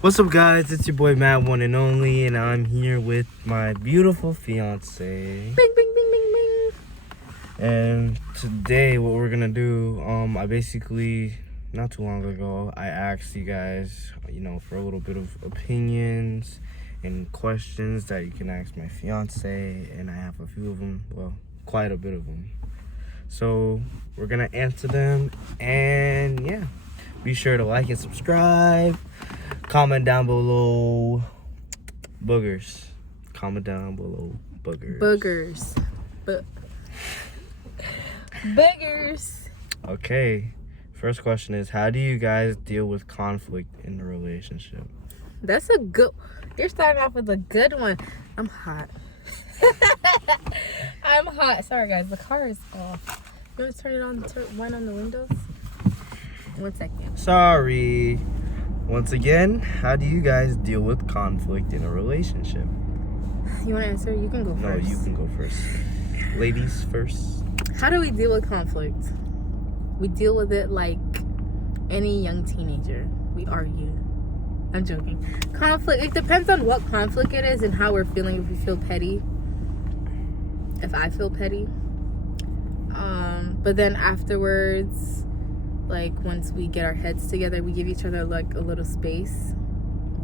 What's up, guys? It's your boy Matt, one and only, and I'm here with my beautiful fiance. Bing, bing, bing, bing, bing. And today, what we're gonna do, I basically, not too long ago, I asked you guys, for a little bit of opinions and questions that you can ask my fiance, and I have a few of them, well, quite a bit of them. So we're gonna answer them, and yeah, be sure to like and subscribe. Comment down below boogers. Comment down below boogers. Boogers. Okay. First question is, how do you guys deal with conflict in a relationship? That's a good. You're starting off with a good one. I'm hot. I'm hot. Sorry, guys. The car is off. You want to turn it on? One on the windows. 1 second. Sorry. Once again, how do you guys deal with conflict in a relationship? You want to answer? You can go first. No, you can go first. Ladies first. How do we deal with conflict? We deal with it like any young teenager. We argue. I'm joking. Conflict, it depends on what conflict it is and how we're feeling. If we feel petty. If I feel petty. But then afterwards, like once we get our heads together, we give each other like a little space.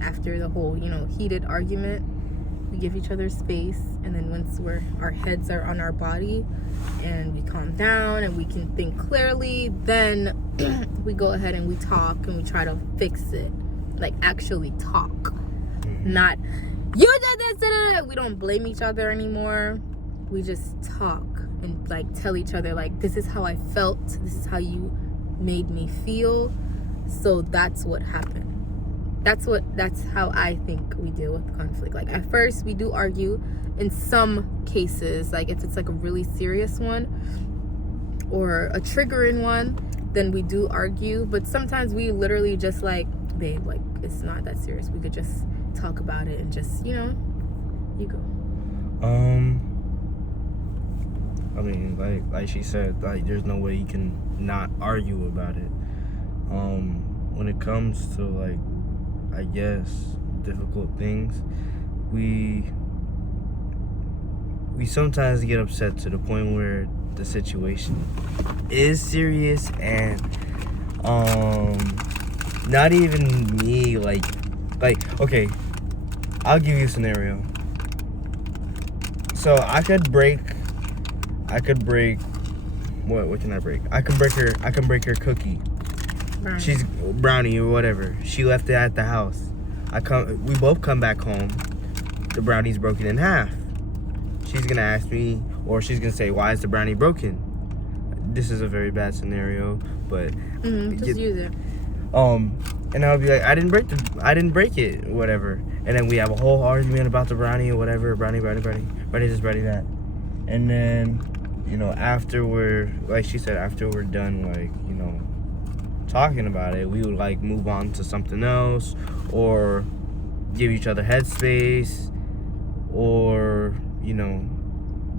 After the whole, heated argument, we give each other space. And then once our heads are on our body and we calm down and we can think clearly, then we go ahead and we talk and we try to fix it. Like actually talk. Not, you did this, we don't blame each other anymore. We just talk and like tell each other like, this is how I felt. This is how you made me feel. So that's what happened. That's how I think we deal with conflict. Like at first we do argue in some cases, like if it's like a really serious one or a triggering one, then we do argue. But sometimes we literally just like, babe, like it's not that serious. We could just talk about it and just, you go. I mean, like she said, like there's no way you can not argue about it. When it comes to like, I guess, difficult things, we sometimes get upset to the point where the situation is serious and not even me like okay, I'll give you a scenario. So I could break what can I break? I can break her cookie. Brownie. She's brownie or whatever. She left it at the house. We both come back home. The brownie's broken in half. She's gonna ask me, or she's gonna say, why is the brownie broken? This is a very bad scenario, but just use it. And I'll be like, I didn't break it, whatever. And then we have a whole argument about the brownie or whatever. Brownie this, brownie that. And then, after we're done, like, talking about it, we would like move on to something else, or give each other headspace, or,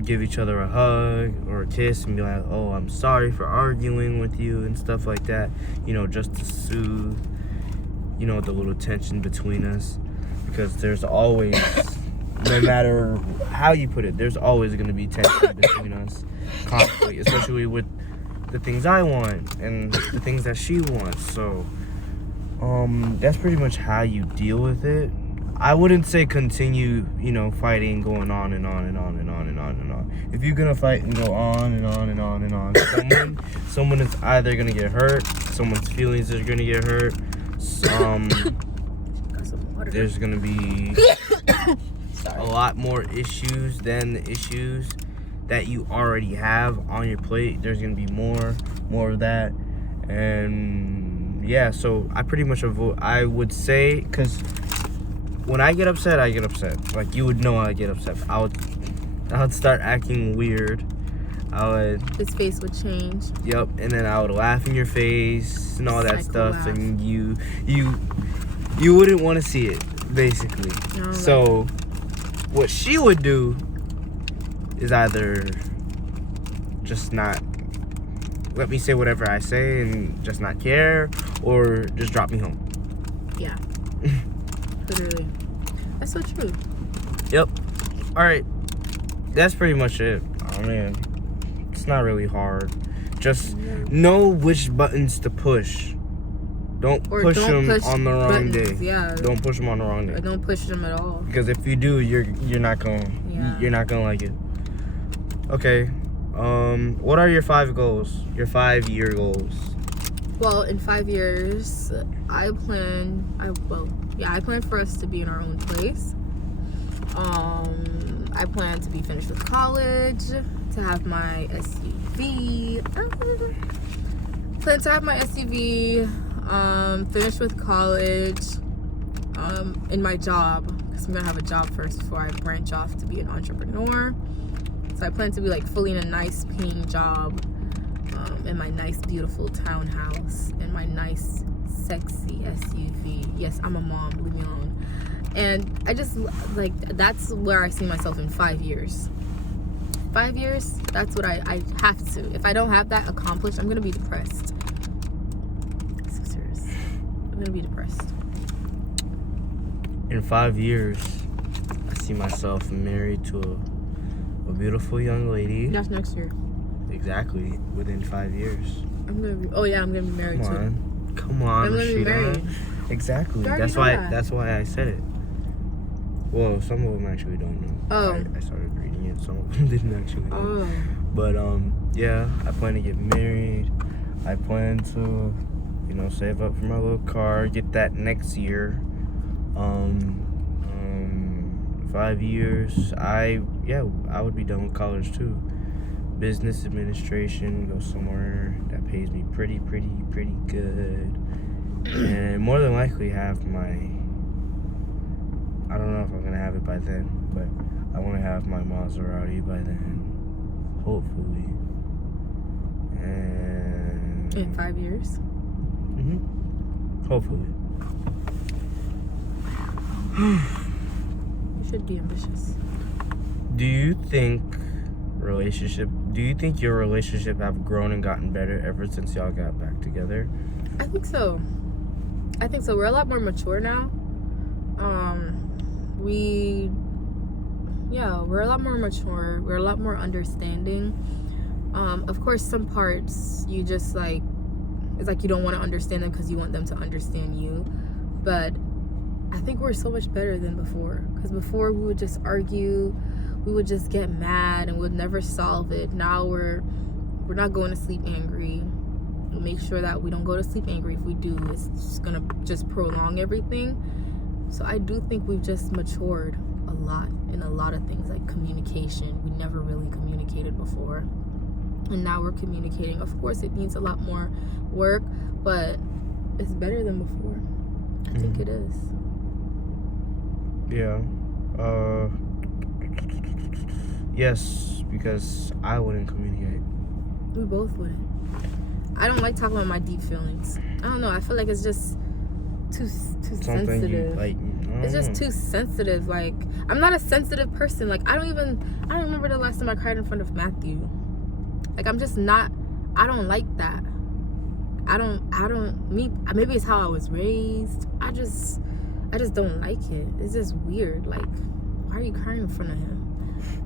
give each other a hug or a kiss and be like, oh, I'm sorry for arguing with you and stuff like that, just to soothe, the little tension between us. Because there's always, no matter how you put it, there's always going to be tension between us, conflict, especially with the things I want and the things that she wants. So that's pretty much how you deal with it. I wouldn't say continue, fighting, going on and on and on and on and on and on. If you're gonna fight and go on and on and on and on, someone is either gonna get hurt, someone's feelings are gonna get hurt. There's gonna be a lot more issues than the issues that you already have on your plate. There's gonna be more of that. And yeah, so I pretty much avoid, I would say, because when I get upset, like you would know I get upset. I would start acting weird. His face would change. Yep. And then I would laugh in your face and all that stuff, laugh. And you wouldn't want to see it, basically. No, so what she would do is either just not let me say whatever I say and just not care, or just drop me home. Yeah. Literally. That's so true. Yep. All right. That's pretty much it. I mean, it's not really hard. Just know which buttons to push. Don't push them on the wrong day. Yeah. Don't push them on the wrong day. Or don't push them at all. Because if you do, you're not gonna you're not gonna like it. Okay. What are your 5 goals? Your 5-year goals? Well, in 5 years, I plan for us to be in our own place. I plan to be finished with college, to have my SUV. Plan to have my SUV, finish with college, in my job, because I'm gonna have a job first before I branch off to be an entrepreneur. So I plan to be like fully in a nice paying job, in my nice beautiful townhouse, in my nice sexy SUV. Yes, I'm a mom, leave me alone. And I just like, that's where I see myself in 5 years. 5 years, that's what I have to. If I don't have that accomplished, I'm gonna be depressed. So serious. I'm gonna be depressed. In 5 years, I see myself married to a beautiful young lady. That's next year. Exactly, within 5 years. I'm gonna be married too. Come on, I'm gonna be married. Exactly. That's why I said it. Well, some of them actually don't know. Oh. I started reading it. Some of them didn't actually know. Oh. But yeah, I plan to get married. I plan to, save up for my little car, get that next year. 5 years. I would be done with college too. Business administration, go somewhere that pays me pretty good, and more than likely have my. I don't know if I'm gonna have it by then, but I want to have my Maserati by then, hopefully. And in 5 years. Hopefully. You should be ambitious. Do you think your relationship have grown and gotten better ever since y'all got back together? I think so. We're a lot more mature now. We're a lot more mature. We're a lot more understanding. Of course, some parts you just like, it's like you don't want to understand them because you want them to understand you. But I think we're so much better than before. Because before we would just argue, we would just get mad and would never solve it. Now we're not going to sleep angry. We'll make sure that we don't go to sleep angry. If we do, it's just gonna just prolong everything. So I do think we've just matured a lot in a lot of things, like communication. We never really communicated before, and now we're communicating. Of course, it needs a lot more work, but it's better than before. I think it is. Yeah. Yes, because I wouldn't communicate. We both wouldn't. I don't like talking about my deep feelings. I don't know. I feel like it's just too sensitive. It's just too sensitive. Like, I'm not a sensitive person. Like, I don't remember the last time I cried in front of Matthew. Like, I'm just not. I don't like that. Maybe it's how I was raised. I just don't like it. It's just weird. Like, why are you crying in front of him?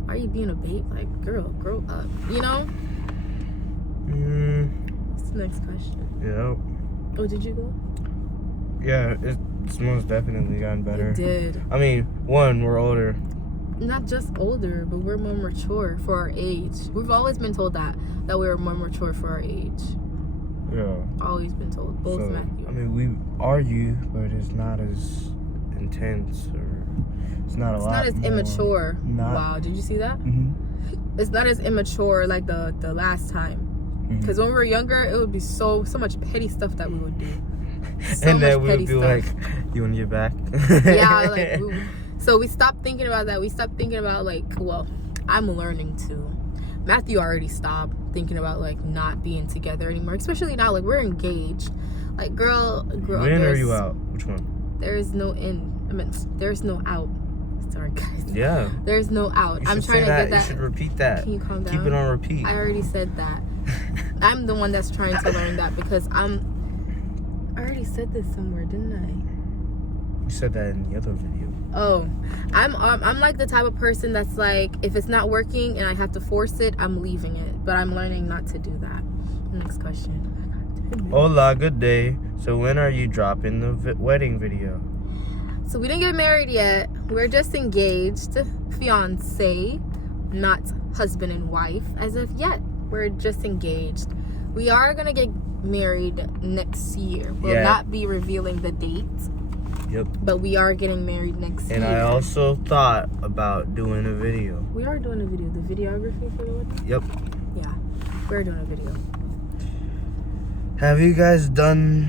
Why are you being a babe? Like, girl, grow up. You know? What's the next question? Yeah. Oh, did you go? Yeah, it's most definitely gotten better. It did. I mean, we're older. Not just older, but we're more mature for our age. We've always been told that we were more mature for our age. Yeah. Always been told. Both Matthew. I mean, we argue, but it's not as intense, or it's not a lot. It's not as immature. Wow, did you see that? It's not as immature like the last time. Because when we were younger, it would be so much petty stuff that we would do. And then we would be like, you want to get back? Yeah, like, so we stopped thinking about that. We stopped thinking about, like, well, I'm learning to. Matthew already stopped thinking about, like, not being together anymore. Especially now, like, we're engaged. Like, girl. When are you out? Which one? There is no in. I mean, there's no out. Sorry, guys. Yeah. There's no out. I'm trying to get that. You should repeat that. Can you calm down? Keep it on repeat. I already said that. I'm the one that's trying to learn that because I already said this somewhere, didn't I? You said that in the other video. Oh, I'm like the type of person that's like, if it's not working and I have to force it, I'm leaving it. But I'm learning not to do that. Next question. Hola, good day. So when are you dropping the wedding video? So we didn't get married yet. We're just engaged, fiance, not husband and wife as of yet. We're just engaged. We are gonna get married next year. We'll not be revealing the date. Yep. But we are getting married next year. And I also thought about doing a video. We are doing a video. The videography for the wedding? Yep. Yeah. We're doing a video. Have you guys done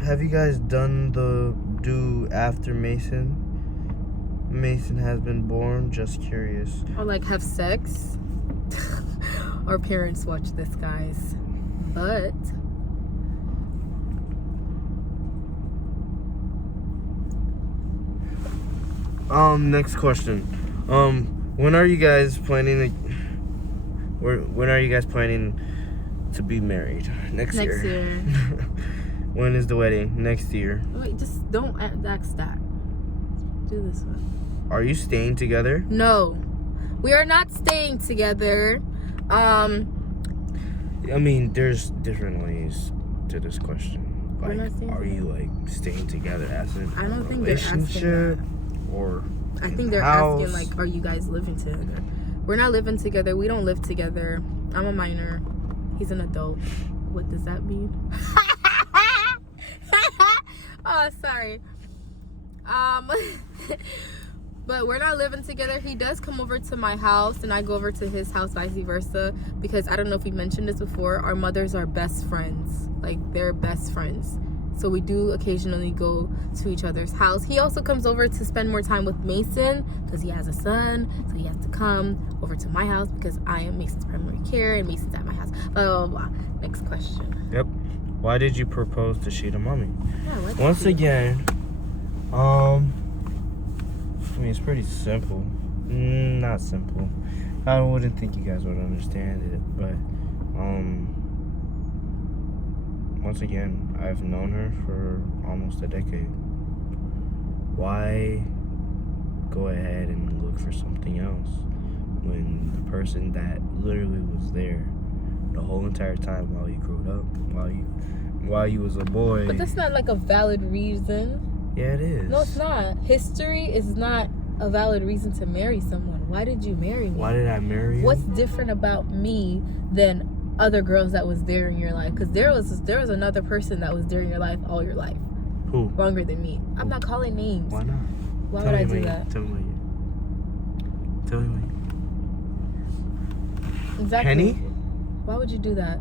the do after Mason has been born? Just curious. Or like have sex? Our parents watch this, guys. But next question. When are you guys planning to be married? Next year. When is the wedding? Next year. Wait, just don't ask that. Do this one. Are you staying together? No. We are not staying together. I mean, there's different ways to this question. Like, are you like staying together as in I don't think relationship they're asking that. or I think they're asking like, are you guys living together? We're not living together. We don't live together. I'm a minor. He's an adult. What does that mean? Oh, sorry. But we're not living together. He does come over to my house and I go over to his house, vice versa, because I don't know if we mentioned this before, our mothers are best friends. Like, they're best friends. So we do occasionally go to each other's house. He also comes over to spend more time with Mason because he has a son. So he has to come over to my house because I am Mason's primary care and Mason's at my house. Blah, blah, blah. Next question. Yep. Why did you propose to Sheeta Mommy? Yeah, Once again, I mean, it's pretty simple. Not simple. I wouldn't think you guys would understand it, but once again, I've known her for almost a decade. Why go ahead and look for something else when the person that literally was there the whole entire time while you grew up, while you was a boy? But that's not like a valid reason. Yeah, it is. No, it's not. History is not a valid reason to marry someone. Why did you marry me? Why did I marry you? What's different about me than other girls that was there in your life? Because there was another person that was there in your life all your life. Who? Longer than me. I'm not calling names. Why not? Why would I do that? Tell me what you. Exactly. Henny? Why would you do that?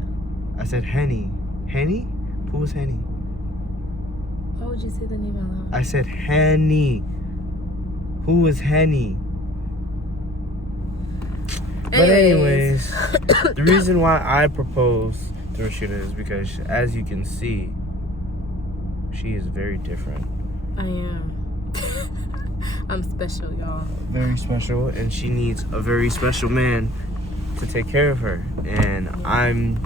I said Henny. Henny? Who was Henny? Why would you say the name out loud? I said Henny. Who was Henny? But anyways, the reason why I proposed to Rashida is because, as you can see, she is very different. I am. I'm special, y'all. Very special, and she needs a very special man to take care of her. And I'm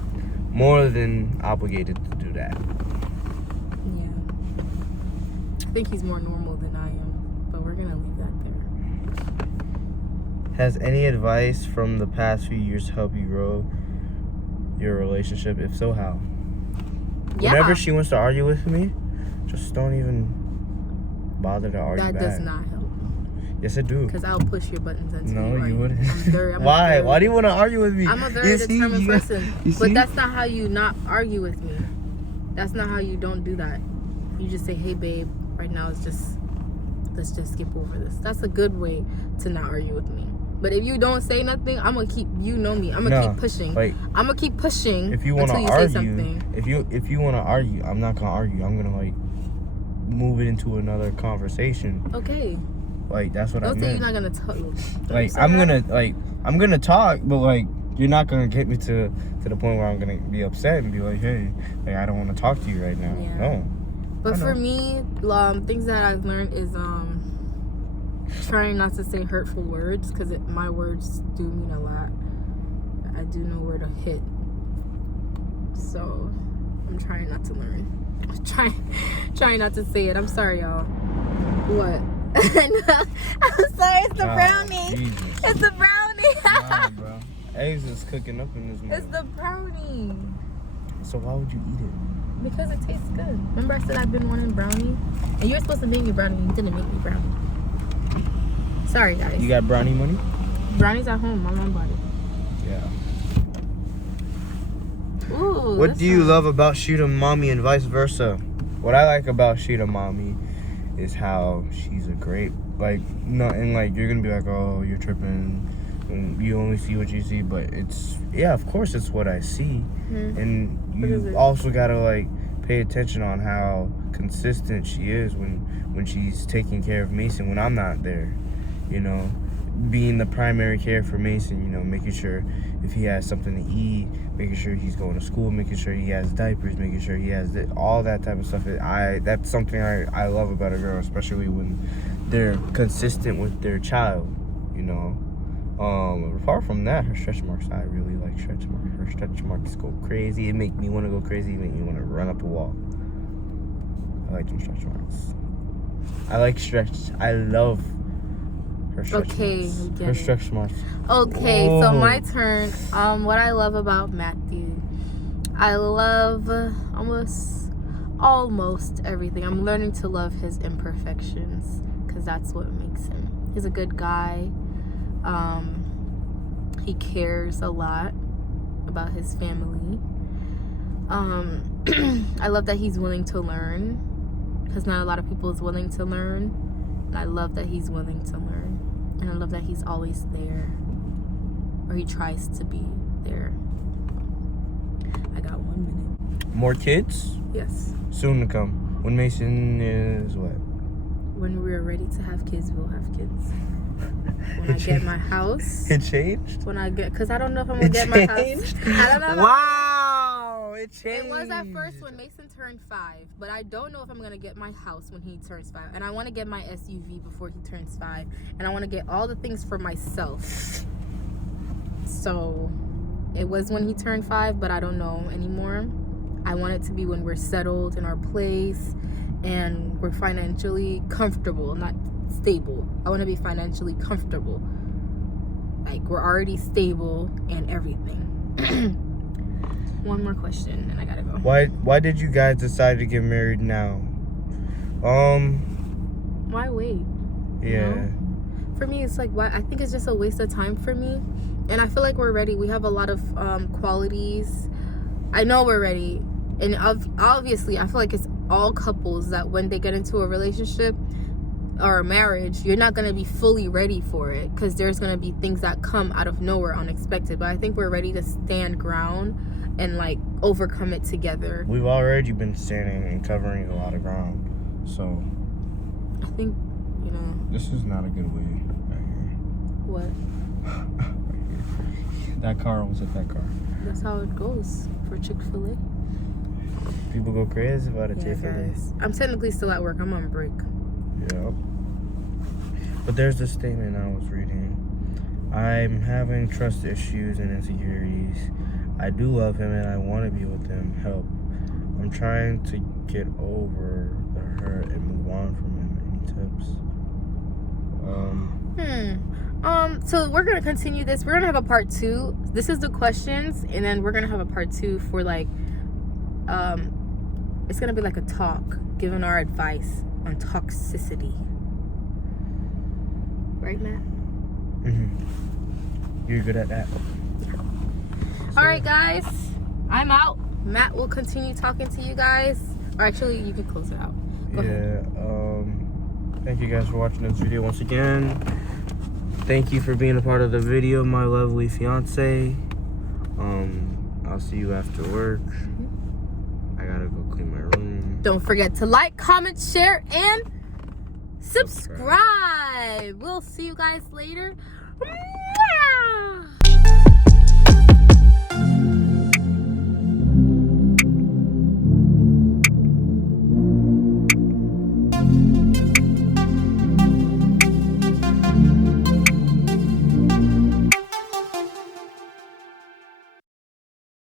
more than obligated to do that. Yeah. I think he's more normal than I am, but we're gonna leave that there. Has any advice from the past few years helped you grow your relationship? If so, how? Yeah. Whenever she wants to argue with me, just don't even bother to argue back. That does not help. Yes, it do. Because I'll push your buttons into No, you. you wouldn't. Why? Why do you want to argue with me? I'm a very determined person. But that's not how you not argue with me. That's not how you don't do that. You just say, hey, babe, right now let's just skip over this. That's a good way to not argue with me. But if you don't say nothing, I'm gonna keep. You know me. I'm gonna keep pushing. Like, I'm gonna keep pushing. If you want to argue, say something. If you want to argue, I'm not gonna argue. I'm gonna like move it into another conversation. Okay. Like, that's what I meant. Don't say you're not gonna talk. Like, I'm gonna talk, but like, you're not gonna get me to the point where I'm gonna be upset and be like, hey, like, I don't want to talk to you right now. Yeah. No. But for me, things that I've learned is trying not to say hurtful words, because my words do mean a lot. I do know where to hit. So I'm trying not to learn. Trying not to say it. I'm sorry, y'all. What? I'm sorry, it's the brownie. Jesus. It's the brownie. Nah, bro. Eggs is cooking up in this It's moment. the brownie. So why would you eat it? Because it tastes good. Remember I said I've been wanting brownie? And you were supposed to make me brownie. You didn't make me brownie. Sorry, guys. You got brownie money? Brownies at home. My mom bought it. Yeah. Ooh. What do you love about Sheeta Mommy and vice versa? What I like about Sheeta Mommy is how she's a great, like, no, and like you're gonna be like, oh, you're tripping, and you only see what you see, but it's, yeah, of course it's what I see. And you also gotta like pay attention on how consistent she is when she's taking care of Mason when I'm not there, you know, being the primary care for Mason, you know, making sure if he has something to eat, making sure he's going to school, making sure he has diapers, making sure he has all that type of stuff. That's something I love about a girl, especially when they're consistent with their child, you know. Apart from that, her stretch marks, I really like stretch marks. Her stretch marks go crazy. It make me want to go crazy. It make me want to run up a wall. I like them stretch marks. I like stretch. I love her stretch marks. Her stretch marks. Okay, so my turn. What I love about Matthew, I love almost everything. I'm learning to love his imperfections because that's what makes him. He's a good guy. He cares a lot about his family. I love that he's willing to learn because not a lot of people is willing to learn. And I love that he's willing to learn. And I love that he's always there, or he tries to be there. I got 1 minute. More kids? Yes. Soon to come. When Mason is what? When we're ready to have kids, we'll have kids. When I get my house. It changed? When I get, because I don't know if I'm going to get my house. I don't know. Wow, it changed. It was at first when Mason turned 5, but I don't know if I'm going to get my house when he turns 5. And I want to get my SUV before he turns 5. And I want to get all the things for myself. So it was when he turned 5, but I don't know anymore. I want it to be when we're settled in our place and we're financially comfortable, not stable. I want to be financially comfortable. Like we're already stable and everything. One more question and I gotta go. Why did you guys decide to get married now? Why wait? Yeah. You know? For me, it's like, why? I think it's just a waste of time for me. And I feel like we're ready. We have a lot of qualities. I know we're ready. And obviously, I feel like it's all couples that when they get into a relationship or a marriage, you're not going to be fully ready for it because there's going to be things that come out of nowhere unexpected. But I think we're ready to stand ground and like overcome it together. We've already been standing and covering a lot of ground. So I think, you know. This is not a good way right here. What? Right here. That car almost hit that car. That's how it goes for Chick-fil-A. People go crazy about it, yeah, Chick-fil-A. I'm technically still at work. I'm on break. Yeah. But there's this statement I was reading. I'm having trust issues and insecurities. I do love him and I want to be with him. Help. I'm trying to get over the hurt and move on from him. Any tips? So we're gonna continue this. We're gonna have a part 2. This is the questions, and then we're gonna have a part 2 for like it's gonna be like a talk, giving our advice on toxicity. Right, Matt? You're good at that. All right, guys, I'm out. Matt will continue talking to you guys. Or actually, you can close it out. Go ahead. Thank you guys for watching this video once again. Thank you for being a part of the video, my lovely fiance. I'll see you after work. I gotta go clean my room. Don't forget to like, comment, share, and subscribe. We'll see you guys later.